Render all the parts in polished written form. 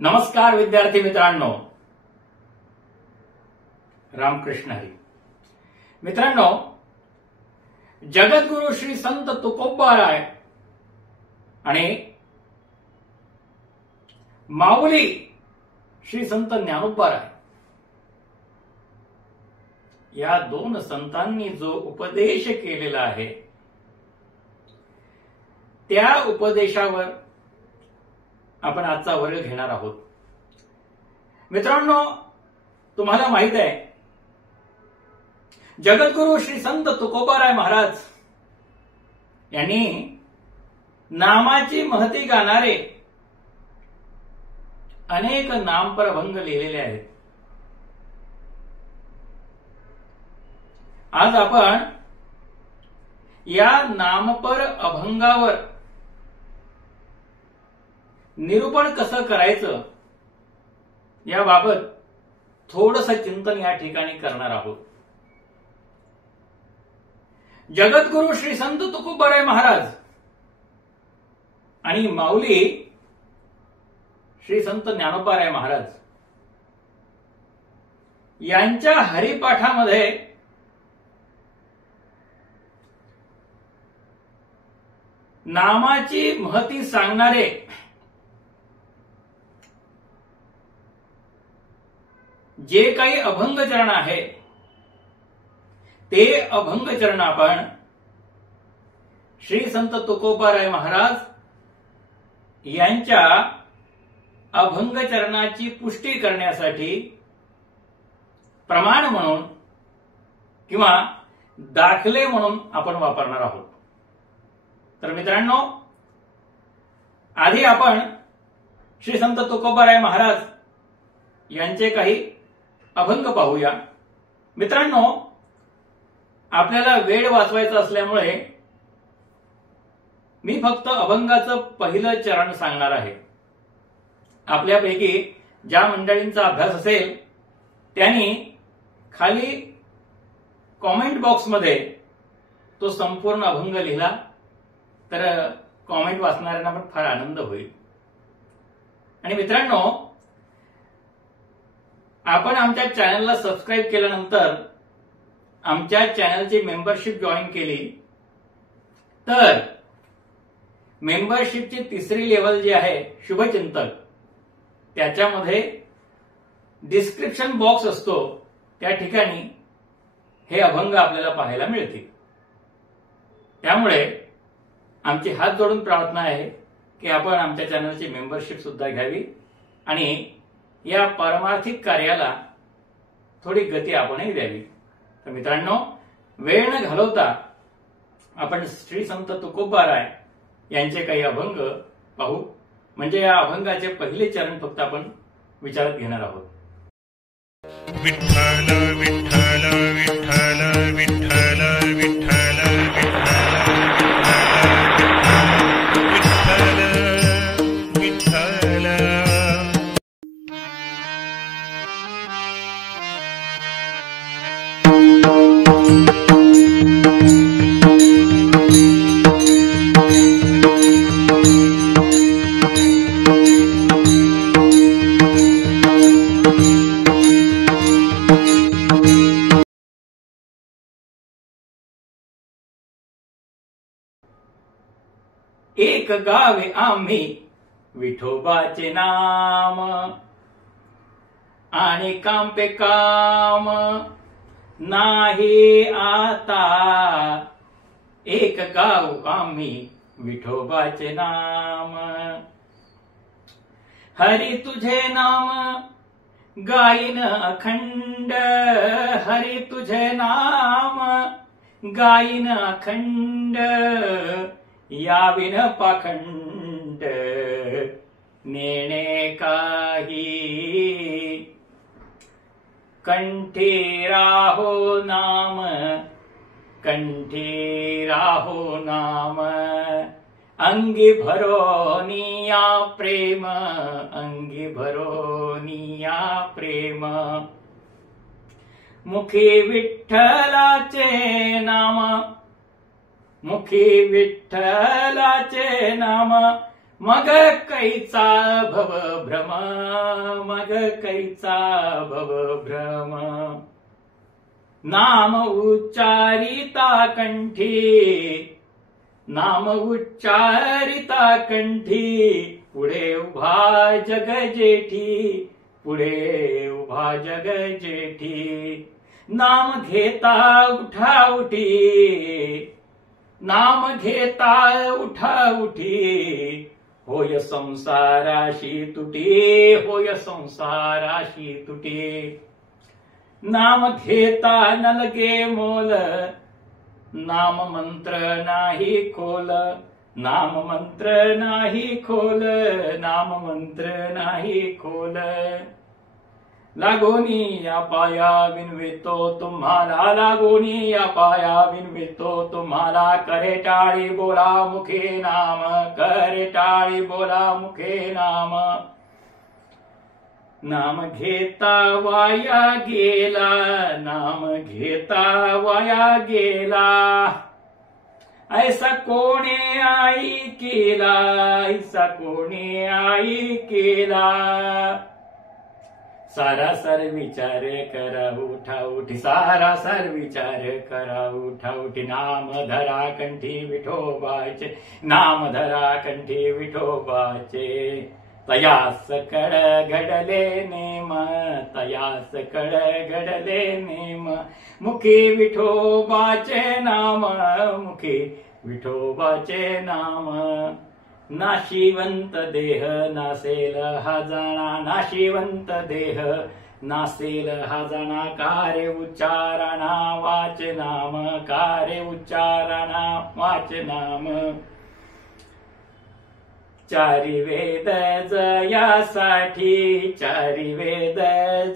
नमस्कार विद्यार्थी मित्रांनो, रामकृष्ण हरी. मित्रांनो, जगद्गुरु श्री संत तुकोबाराय आणि माऊली श्री संत ज्ञानोबाराय या दोन संतांनी जो उपदेश केलेला आहे त्या उपदेशावर आपण आजचा वर्ग घेणार आहोत. मित्रांनो, तुम्हाला माहित आहे जगद्गुरु श्री संत तुकोबाराय महाराज यांनी नामाची महती गाणारे अनेक नामपर अभंग लिहिलेले आहेत. आज आपण या नामपर अभंगावर निरूपण कसं करायचं याबाबत थोडंसं चिंतन या ठिकाणी करणार आहोत. जगद्गुरु श्री संत तुकोबाराय महाराज आणि माऊली श्री संत ज्ञानोबाराय महाराज यांच्या हरिपाठामध्ये नामाची महती सांगणारे जे काही अभंग चरण आहे ते अभंग चरण आपण श्री संत तुकोबाराय महाराज यांच्या अभंग चरणाची पुष्टी करण्यासाठी प्रमाण म्हणून किंवा दाखले म्हणून आपण वापरणार आहोत. तर मित्रांनो, आधी आपण श्री संत तुकोबाराय महाराज यांचे काही अभंग पाहूया. मित्रांनो, आपल्याला वेळ वाचवायचा असल्यामुळे मी फक्त अभंगाचं पहिलं चरण सांगणार आहे. आपल्यापैकी ज्या मंडळींचा अभ्यास असेल त्यांनी खाली कॉमेंट बॉक्समध्ये तो संपूर्ण अभंग लिहिला तर कॉमेंट वाचणाऱ्यांना पण फार आनंद होईल. आणि मित्रांनो, आपण आमच्या चॅनलला सबस्क्राईब केल्यानंतर आमच्या चॅनलची मेंबरशिप जॉईन केली तर मेंबरशिपची तिसरी लेवल जी आहे शुभचिंतक, त्याच्यामध्ये डिस्क्रिप्शन बॉक्स असतो, त्या ठिकाणी हे अभंग आपल्याला पाहायला मिळतील. त्यामुळे आमची हात जोडून प्रार्थना आहे की आपण आमच्या चॅनलची मेंबरशिप सुद्धा घ्यावी आणि या पारमार्थिक कार्याला थोडी गती आपणही द्यावी. तर मित्रांनो, वेळ न घालवता आपण श्री संत तुकोबाराय यांचे काही अभंग पाहू. म्हणजे या अभंगाचे पहिले चरण फक्त आपण विचारात घेणार आहोत. विठ्ठल विठ्ठल विठ्ठल विठ्ठल विठ्ठल विठ्ठल विठ्ठल. एक गावे आम्ही विठोबाचे नाम आणि काम पे काम नाही आता. एक गाव आम्ही विठोबाचे नाम, हरी तुझे नाम गाईन अखंड, हरी तुझे नाम गाईन अखंड, याविन पाखंड नेणे काही. कंठी राहो नाम, कंठी राहो नाम, अंगी भरोनिया प्रेम, अंगी भरोनिया प्रेम. मुखी विठ्ठलाचे नाम, मुखी विठ्ठलाचे नाम, मग कैचा भव भ्रम, मग कैचा भव भ्रम, नाम उच्चारिता कंठी, नाम उच्चारिता कंठी, पुढे उभा जग जेठी, पुढे उभा जग जेठी, नाम घेता उठा उठी, नाम घेता उठा उठी, होय संसाराशी तुटी, होय संसाराशी तुटी, नाम घेता नलगे मोल, नाम मंत्र नाही खोल, नाम मंत्र नाही खोल, नाम मंत्र नाही खोल, लागोनी या पाया विनवितो तुम्हाला, लागोनी या पाया विनवितो तुम्हाला, करे टाळी बोला मुखे नाम, करे टाळी बोला मुखे नाम, नाम घेता वाया गेला, नाम घेता वाया गेला, ऐसा कोणी आई केला, ऐसा कोणी आई केला, सारासार विचार करा उठा उठी, सारासार विचार करा उठा उठी, नाम धरा कंठी विठोबाचे, नाम धरा कंठी विठोबाचे, तयास कळ घडले नेम, तयास कळ घडले नेम, मुखी विठोबाचे नाम, मुखी विठोबाचे नाम, नाशिवंत देह नासेल हा जाणा, नाशिवंत देह नासेल हा जाणा, कार्य उच्चारणा वाच नाम, कार्य उच्चारणा वाच नाम, चारी वेद जयासाठी, चारी वेद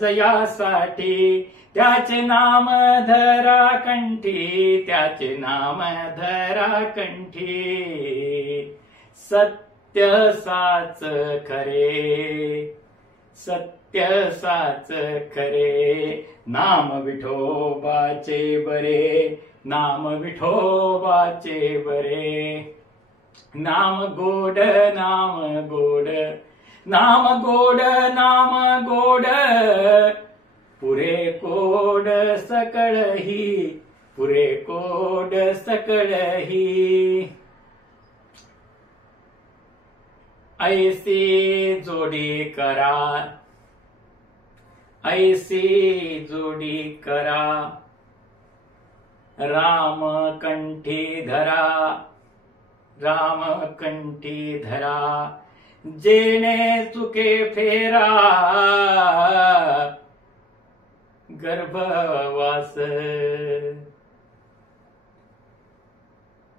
जयासाठी, त्याचे नाम धरा कंठी, त्याचे नाम धरा कंठी, सत्य साच खरे, सत्य साच खरे, नाम विठोबाचे बरे, नाम विठोबाचे बरे, नाम गोड, नाम गोड, नाम गोड, नाम गोड, पुरे कोड सकळही, पुरे कोड सकळही, ऐसी जोडी करा, ऐसी जोडी करा, राम कंठी धरा, राम कंठी धरा, जेणे चुके फेरा, गर्भवास,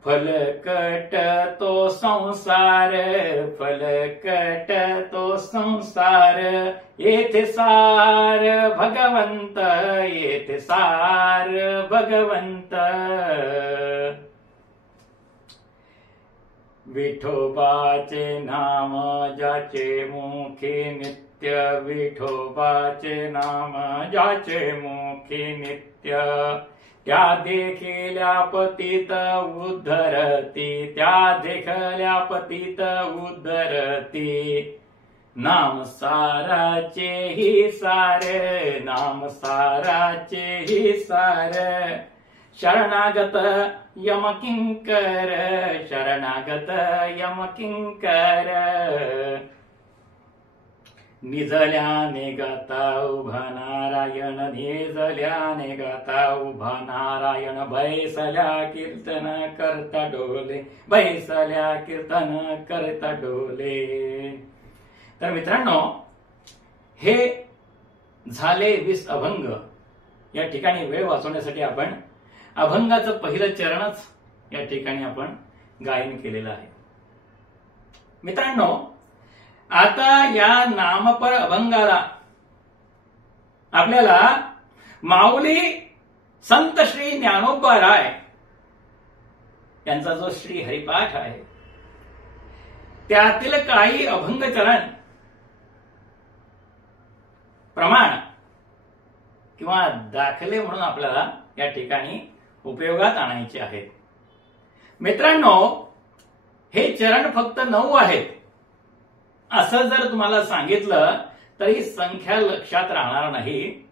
फलकट तो संसार, फलकट तो संसार, येथे सार भगवंत, येथे सार भगवंत, विठोबाचे नाम ज्याचे मुखी नित्य, विठोबाचे नाम ज्याचे मुखी नित्य, त्या देखिल्या पतित उद्धरती, त्या देखल्या पतित उद्धरती, नाम साराचे ही सार, नाम साराचे ही सार, शरणागत यम किंकर, शरणागत यम किंकर, निजल्याने गाता उभा नारायण, निजल्याने गाता उभा नारायण, बैसल्या कीर्तन करता डोले, बैसल्या कीर्तन करता डोले. तर मित्रांनो, हे झाले 20 अभंग. या ठिकाणी वेळ वाचवण्यासाठी आपण अभंगाचं पहिलं चरणच या ठिकाणी आपण गायन केलेलं आहे. मित्रांनो, आता या नामपर अभंगाला आपल्याला माऊली संत श्री ज्ञानोबा राय यांचा जो श्री हरिपाठ आहे त्यातील काही अभंग चरण प्रमाण किंवा दाखले म्हणून आपल्याला या ठिकाणी उपयोगात आणायचे आहेत. मित्रांनो, हे चरण फक्त 9 आहेत. असं जर तुम्हाला सांगितलं तरी संख्या लक्षात राहणार नाही.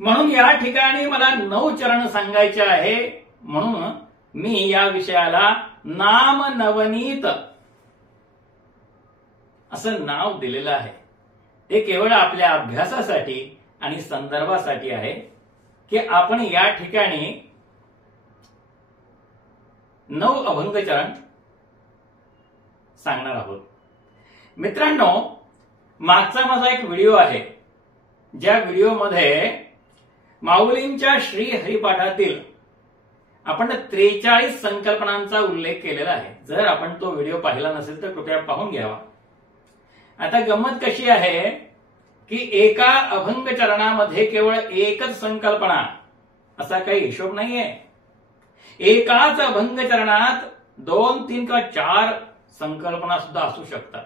म्हणून या ठिकाणी मला 9 चरण सांगायचे आहे. म्हणून मी या विषयाला नाम नवनीत असं नाव दिलेलं आहे. ते केवळ आपल्या अभ्यासासाठी आणि संदर्भासाठी आहे की आपण या ठिकाणी 9 अभंग चरण सांगणार आहोत. मित्रांनो, मागचा माझा एक व्हिडिओ आहे, ज्या व्हिडिओमध्ये माऊलींच्या श्री हरिपाठातील आपण 43 संकल्पनांचा उल्लेख केलेला आहे. जर आपण तो व्हिडिओ पाहिला नसेल तर कृपया पाहून घ्यावा. आता गंमत कशी आहे की एका अभंग चरणामध्ये केवळ एकच संकल्पना असा काही हिशोब नाहीये. एकाच अभंग चरणात 2, 3 किंवा 4 संकल्पना सुद्धा असू शकतात.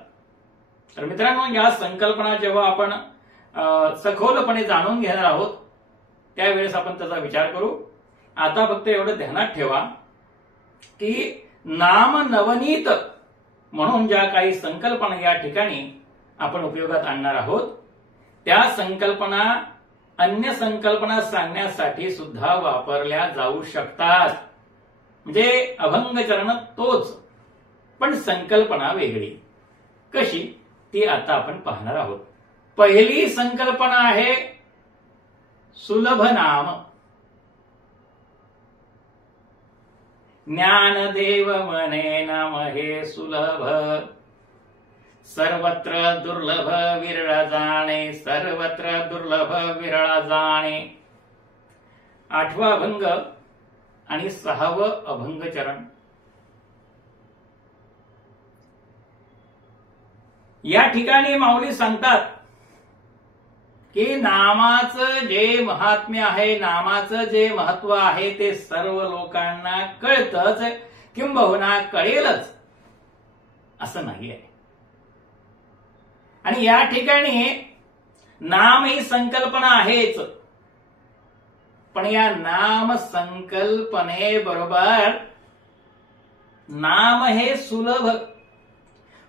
तर मित्रांनो, या संकल्पना जेव्हा आपण सखोलपणे जाणून घेणार आहोत त्यावेळेस आपण त्याचा विचार करू. आता फक्त एवढं ध्यानात ठेवा की नाम नवनीत म्हणून ज्या काही संकल्पना या ठिकाणी आपण उपयोगात आणणार आहोत त्या संकल्पना अन्य संकल्पना सांगण्यासाठी सुद्धा वापरल्या जाऊ शकतात. म्हणजे अभंग चरण तोच, पण संकल्पना वेगळी. कशी ती आता आपण पाहणार आहोत. पहिली संकल्पना आहे सुलभ नाम. ज्ञानदेव म्हणे नाम हे सुलभ, सर्वत्र दुर्लभ विरळ जाणे, सर्वत्र दुर्लभ विरळ जाणे. 8वा अभंग आणि 6वं अभंग चरण. या ठिकाणी माऊली सांगतात की नामाचं जे महात्म्य आहे, नामाचं जे महत्व आहे ते सर्व लोकांना कळतच, किंबहुना कळेलच असं नाही आहे. आणि या ठिकाणी नाम ही संकल्पना आहेच, पण या नाम संकल्पनेबरोबर नाम हे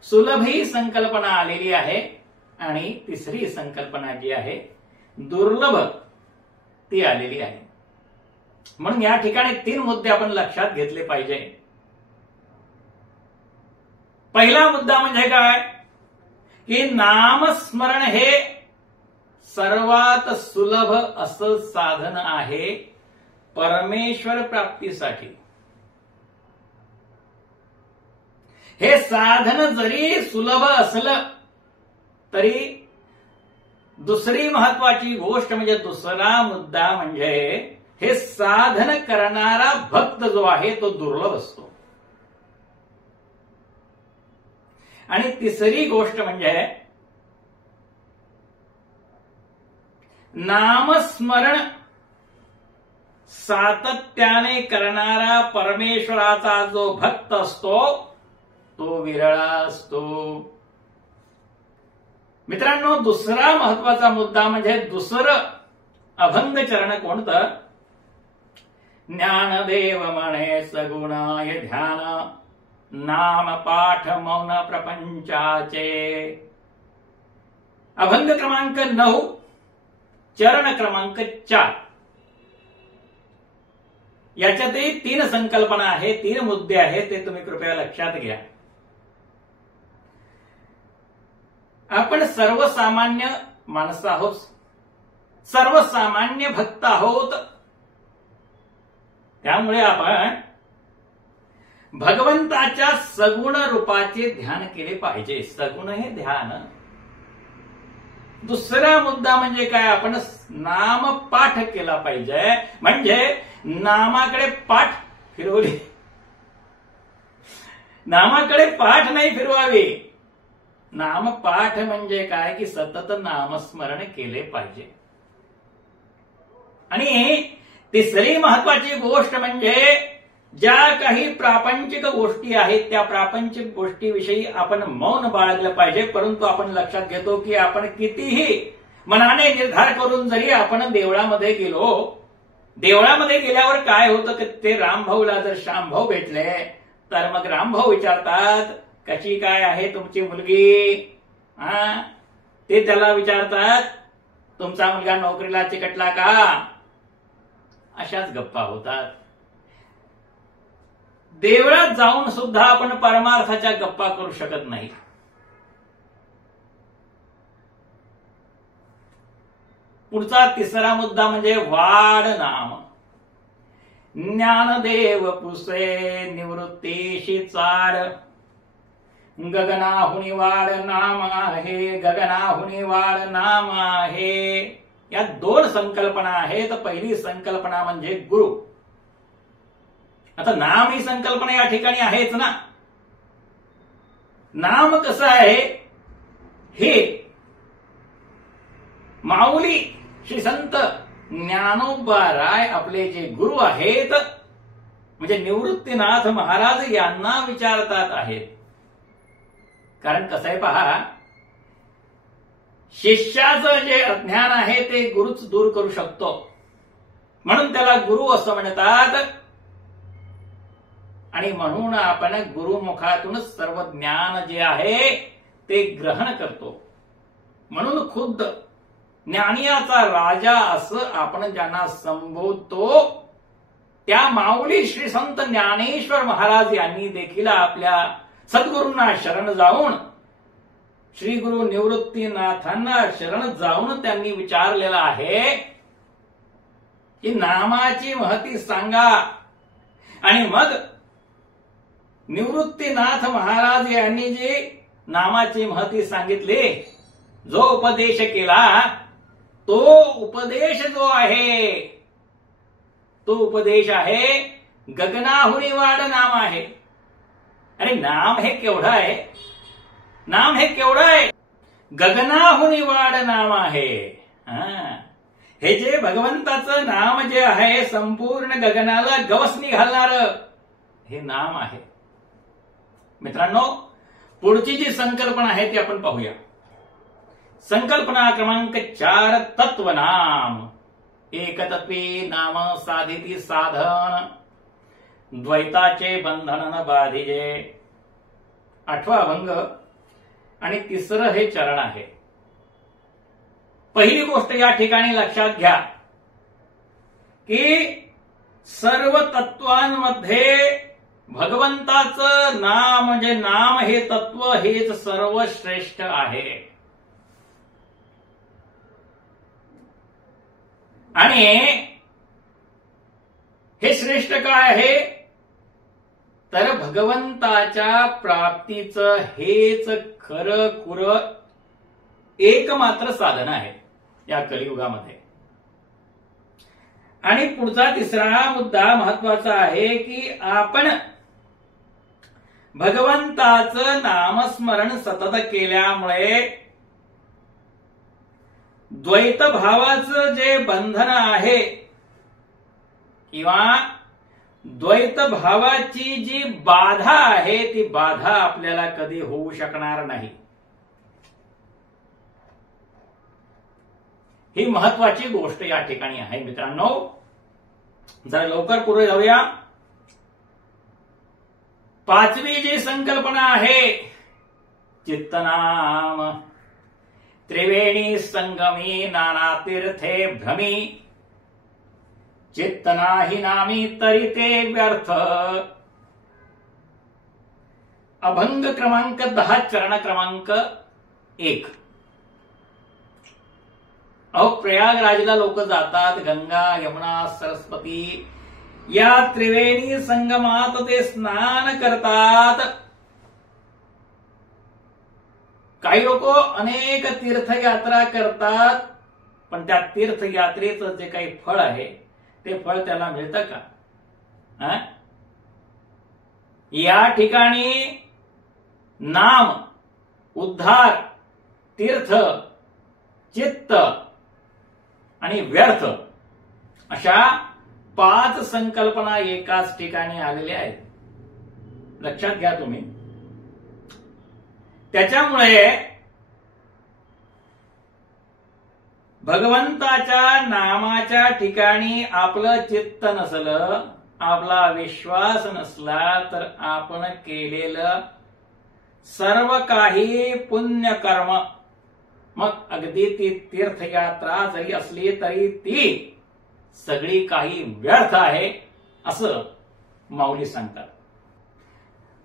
सुलभ ही संकल्पना आलेली आहे. आणि तिसरी संकल्पना जी आहे दुर्लभ ती आलेली आहे. म्हणून या ठिकाणी 3 मुद्दे आपण लक्षात घेतले पाहिजे. पहिला मुद्दा म्हणजे काय की नामस्मरण हे सर्वात सुलभ असं साधन आहे परमेश्वर प्राप्तीसाठी. हे साधन जरी सुलभ असलं तरी दुसरी महत्वाची गोष्ट म्हणजे दुसरा मुद्दा म्हणजे हे साधन करणारा भक्त जो आहे तो दुर्लभ असतो. आणि तिसरी गोष्ट म्हणजे नामस्मरण सातत्याने करणारा परमेश्वराचा जो भक्त असतो तो विरळा असतो. मित्रांनो, दुसरा महत्वाचा मुद्दा म्हणजे दुसरं अभंग चरण कोणतं? ज्ञानदेव म्हणे सगुणाय ध्यान, नाम पाठ मौन प्रपंचाचे. अभंग क्रमांक 9, चरण क्रमांक 4. याच्यातही 3 संकल्पना आहे, 3 मुद्दे आहेत, ते तुम्ही कृपया लक्षात घ्या. आपण सर्वसामान्य माणसं आहोत, सर्वसामान्य भक्त आहोत. त्यामुळे आपण भगवंताच्या सगुण रूपाचे ध्यान केले पाहिजे. सगुण हे ध्यान. दुसरा मुद्दा म्हणजे काय? आपण नाम पाठ केला पाहिजे. म्हणजे नामाकडे पाठ फिरवली, नामाकडे पाठ नाही फिरवावी. नामपाठ म्हणजे काय की सतत नामस्मरण केले पाहिजे. आणि तिसरी महत्वाची गोष्ट म्हणजे ज्या काही प्रापंचिक गोष्टी आहेत त्या प्रापंचिक गोष्टीविषयी आपण मौन बाळगलं पाहिजे. परंतु आपण लक्षात घेतो की आपण कितीही मनाने निर्धार करून जरी आपण देवळामध्ये गेलो, देवळामध्ये गेल्यावर काय होतं की ते रामभाऊला जर श्यामभाऊ भेटले तर मग रामभाऊ विचारतात कशी काय आहे तुमची मुलगी? ते त्याला विचारतात, तुमचा मुलगा नोकरीला चिकटला का? अशाच गप्पा होतात. देवळात जाऊन सुद्धा आपण परमार्थाच्या गप्पा करू शकत नाही. पुढचा तिसरा मुद्दा म्हणजे वाढ नाम. ज्ञानदेव पुसे निवृत्तीशी चाड. गगनाहुनी वाढ नाम आहे, गगनाहुनी वाढ नाम आहे. या दोन संकल्पना आहेत. पहिली संकल्पना म्हणजे गुरु. आता नाम ही संकल्पना या ठिकाणी आहेच ना. नाम कसं आहे हे माऊली श्री संत ज्ञानोबा राय आपले जे गुरु आहेत म्हणजे निवृत्तीनाथ महाराज यांना विचारतात आहेत. कारण कसं आहे पहा, शिष्याचं जे अज्ञान आहे ते गुरुच दूर करू शकतो, म्हणून त्याला गुरु असं म्हणतात. आणि म्हणून आपण गुरुमुखातूनच सर्व ज्ञान जे आहे ते ग्रहण करतो. म्हणून खुद्द ज्ञानियाचा राजा असं आपण ज्यांना संबोधतो त्या माऊली श्री संत ज्ञानेश्वर महाराज यांनी देखील आपल्या सद्गुरूंना शरण जाऊन, श्री गुरु निवृत्तीनाथांना शरण जाऊन त्यांनी विचारलेलं आहे की नामाची महती सांगा. आणि मग निवृत्तीनाथ महाराज यांनी जे नामाची महती सांगितली, जो उपदेश केला, तो उपदेश जो आहे तो उपदेश आहे गगनाहुनी वाढ नाम आहे. आणि नाम हे केवढं आहे? नाम हे केवढं आहे? गगनाहुनी वाढ नाम आहे. हे जे भगवंताचं नाम जे आहे संपूर्ण गगनाला गवसणी घालणार हे नाम आहे. मित्रांनो, पुढची जी संकल्पना आहे ती आपण पाहूया. संकल्पना क्रमांक 4, तत्वनाम. एकतत्वी नाम साधिती साधन, द्वैताचे बंधन न बाधिजे. 8वा अभंग आणि 3रं हे चरण आहे. पहिली गोष्ट या ठिकाणी लक्षात घ्या की सर्व तत्वांमध्ये भगवंताचं नाम म्हणजे नाम हे तत्व हेच सर्वश्रेष्ठ आहे. आणि हे श्रेष्ठ काय आहे तर भगवंताच्या प्राप्तीचं हेच खरं खुरं एकमात्र साधन आहे या कलियुगामध्ये. आणि पुढचा 3रा मुद्दा महत्वाचा आहे की आपण भगवंताचं नामस्मरण सतत केल्यामुळे द्वैत भावाचं जे बंधन आहे किंवा द्वैत भावाची जी बाधा आहे ती बाधा आपल्याला कधी होऊ शकणार नाही. ही महत्वाची गोष्ट या ठिकाणी आहे. मित्रांनो, जरा लवकर पुढे जाऊया. 5वी जी संकल्पना आहे चित्तनाम. त्रिवेणी संगमी नाना तीर्थे भ्रमी. चित्त नाही नामी तरी ते व्यर्थ. अभंग क्रमांक 10, चरण क्रमांक 1. प्रयागराजला लोक जातात. गंगा, यमुना, सरस्वती या त्रिवेणी संगमात ते स्नान करतात. काही लोक अनेक तीर्थयात्रा करतात, पण त्या तीर्थयात्रेचं जे काही फळ आहे ते फळ त्याला मिळतं का? या ठिकाणी नाम, उद्धार, तीर्थ, चित्त आणि व्यर्थ अशा 5 संकल्पना एकाच ठिकाणी आलेल्या आहेत. लक्षात घ्या तुम्ही. त्याच्यामुळे भगवंताच्या नामाच्या ठिकाणी आपलं चित्त नसलं, आपला विश्वास नसला तर आपण केलेलं सर्व काही पुण्यकर्म, मग अगदी ती तीर्थयात्रा जरी असली तरी ती सगळी काही व्यर्थ आहे असं माऊली सांगतात.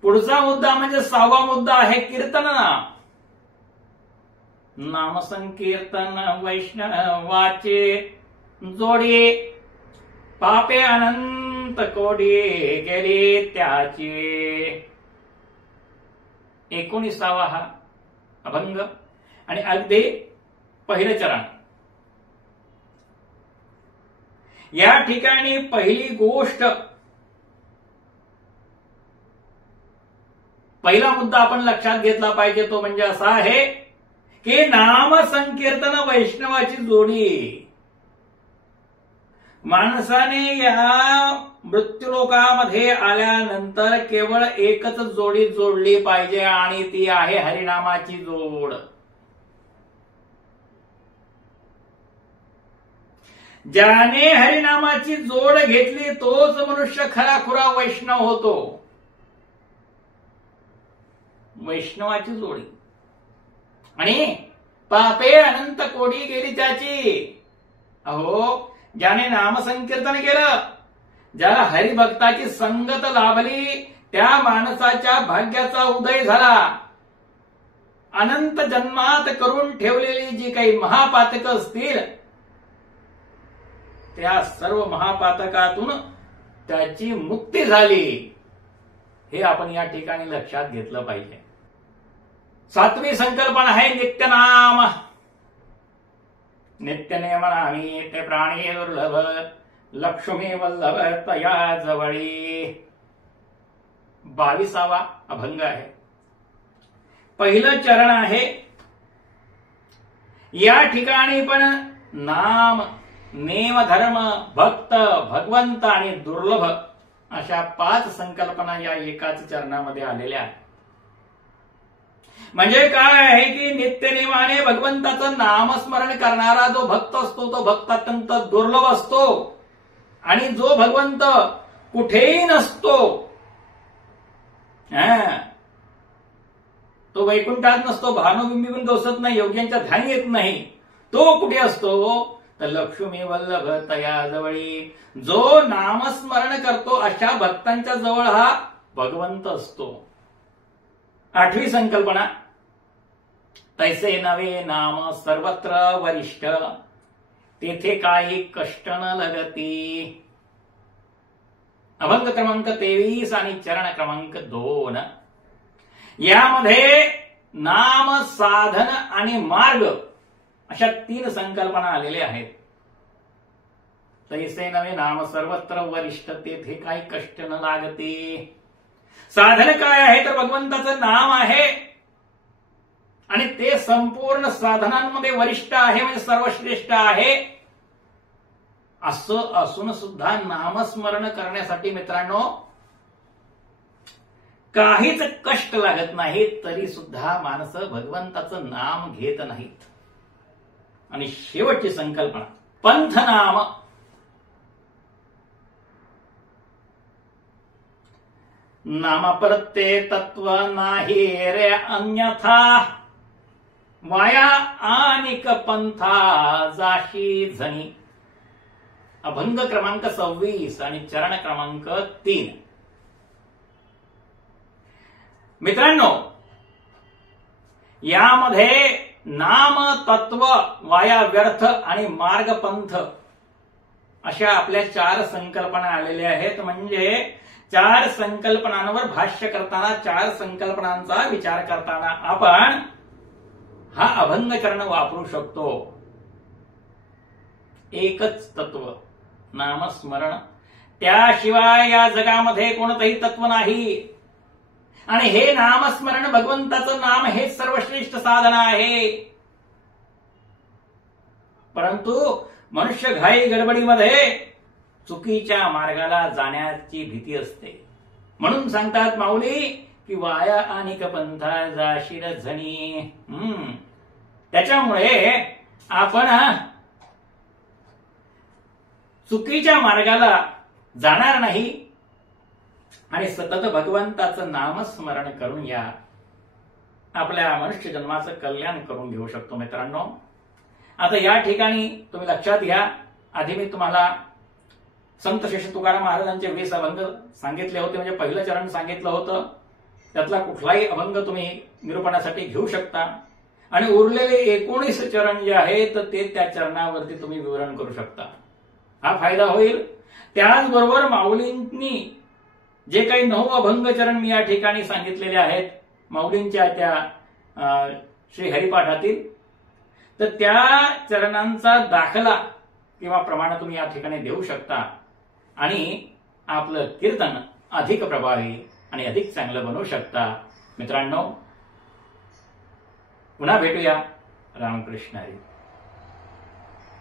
पुढचा मुद्दा म्हणजे 6वा मुद्दा आहे कीर्तन नाम. नामसंकीर्तन वैष्णवाचे जोडी, पापे अनंत कोडी गेले त्याचे. 19वा हा अभंग आणि अगदी पहिलं चरण. या ठिकाणी पहिली गोष्ट, पहिला मुद्दा आपण लक्षात घेतला पाहिजे तो म्हणजे असा आहे की नाम संकीर्तन वैष्णवाची जोडी. माणसाने या मृत्यूलोकामध्ये आल्यानंतर केवळ एकच जोडी जोडली पाहिजे आणि ती आहे हरिनामाची जोड. ज्याने हरिनामाची जोड घेतली तोच मनुष्य खराखुरा वैष्णव होतो. वैष्णवाची जोडी. आणि पापे अनंत कोडी गेली त्याची. अहो, ज्याने नामसंकीर्तन केलं, ज्याला हरिभक्ताची संगत लाभली, त्या माणसाच्या भाग्याचा उदय झाला. अनंत जन्मात करून ठेवलेली जी काही महापातक असतील त्या सर्व महापातकातून त्याची मुक्ती झाली. हे आपण या ठिकाणी लक्षात घेतलं पाहिजे. 7वी संकल्पना आहे नित्यनाम. नित्यनेम नामी ते प्राणी दुर्लभ, लक्ष्मी वल्लभ तया जवळी. 22वा अभंग आहे. पहिलं चरण आहे. या ठिकाणी पण नाम, नेम, धर्म, भक्त, भगवंत आणि दुर्लभ अशा 5 संकल्पना या एकाच चरणामध्ये आलेल्या आहेत. म्हणजे काय आहे की नित्यनेमाने भगवंताचं नामस्मरण करणारा जो भक्त असतो तो भक्त अत्यंत दुर्लभ असतो. आणि जो भगवंत कुठेही नसतो, तो वैकुंठात नसतो, भानुबिंबी पण दोसत नाही, योग्यांच्या ध्यानी येत नाही, तो कुठे असतो तर लक्ष्मी वल्लभ तया जवळी. जो नामस्मरण करतो अशा भक्तांच्या जवळ हा भगवंत असतो. 8वी संकल्पना. तैसे नवे नाम सर्वत्र वरिष्ठ, तेथे काही कष्ट न लगती. अभंग क्रमांक 23 आणि चरण क्रमांक 2. यामध्ये नाम, साधन आणि मार्ग अशा 3 संकल्पना आलेल्या आहेत. तैसे नवे नाम सर्वत्र वरिष्ठ, तेथे काही कष्ट न लागते. साधन काय आहे तर भगवंताचं नाम आहे आणि ते संपूर्ण साधनांमध्ये वरिष्ठ आहे, म्हणजे सर्वश्रेष्ठ आहे. असं असून सुद्धा नामस्मरण करण्यासाठी मित्रांनो काहीच कष्ट लागत नाही, तरी सुद्धा माणसं भगवंताचं नाम घेत नाहीत. आणि शेवटची संकल्पना पंथनाम. नाम प्रत्ये तत्व नाही रे अन्यथा, वाया आनिक पंथा जाशी झणी. अभंग क्रमांक 26 आणि चरण क्रमांक 3. मित्रांनो, यामध्ये नाम, तत्व, वाया व्यर्थ आणि मार्ग पंथ अशा आपल्या 4 संकल्पना आलेल्या आहेत. म्हणजे 4 संकल्पनांवर भाष्य करताना, 4 संकल्पनांचा विचार करताना आपण हा अभंगचरण वापरू शकतो. एकच तत्व नामस्मरण, त्याशिवाय या जगामध्ये कोणतंही तत्व नाही. आणि हे नामस्मरण, भगवंताचं नाम हे सर्वश्रेष्ठ साधन आहे. परंतु मनुष्य घाई गडबडीमध्ये चुकीच्या मार्गाला जाण्याची भीती असते. म्हणून सांगतात माऊली की वाया अनिक पंथा जाशील झणी. त्याच्यामुळे आपण चुकीच्या मार्गाला जाणार नाही आणि सतत भगवंताचं नामस्मरण करून या. आपल्या मनुष्य जन्माचं कल्याण करून घेऊ शकतो. मित्रांनो, आता या ठिकाणी तुम्ही लक्षात घ्या, आधी मी तुम्हाला संत शेष तुकाराम महाराजांचे 20 अभंग सांगितले होते, म्हणजे पहिलं चरण सांगितलं होतं. त्यातला कुठलाही अभंग तुम्ही निरूपणासाठी घेऊ शकता आणि उरलेले 19 चरण जे आहेत ते त्या चरणावरती तुम्ही विवरण करू शकता. हा फायदा होईल. त्याचबरोबर माऊलींनी जे काही 9 अभंग चरण मी या ठिकाणी सांगितलेले आहेत माऊलींच्या त्या श्री हरिपाठातील, तर त्या चरणांचा दाखला किंवा प्रमाण तुम्ही या ठिकाणी देऊ शकता आणि आपलं कीर्तन अधिक प्रभावी आणि अधिक चांगलं बनवू शकता. मित्रांनो, पुन्हा भेटूया. रामकृष्ण हरी.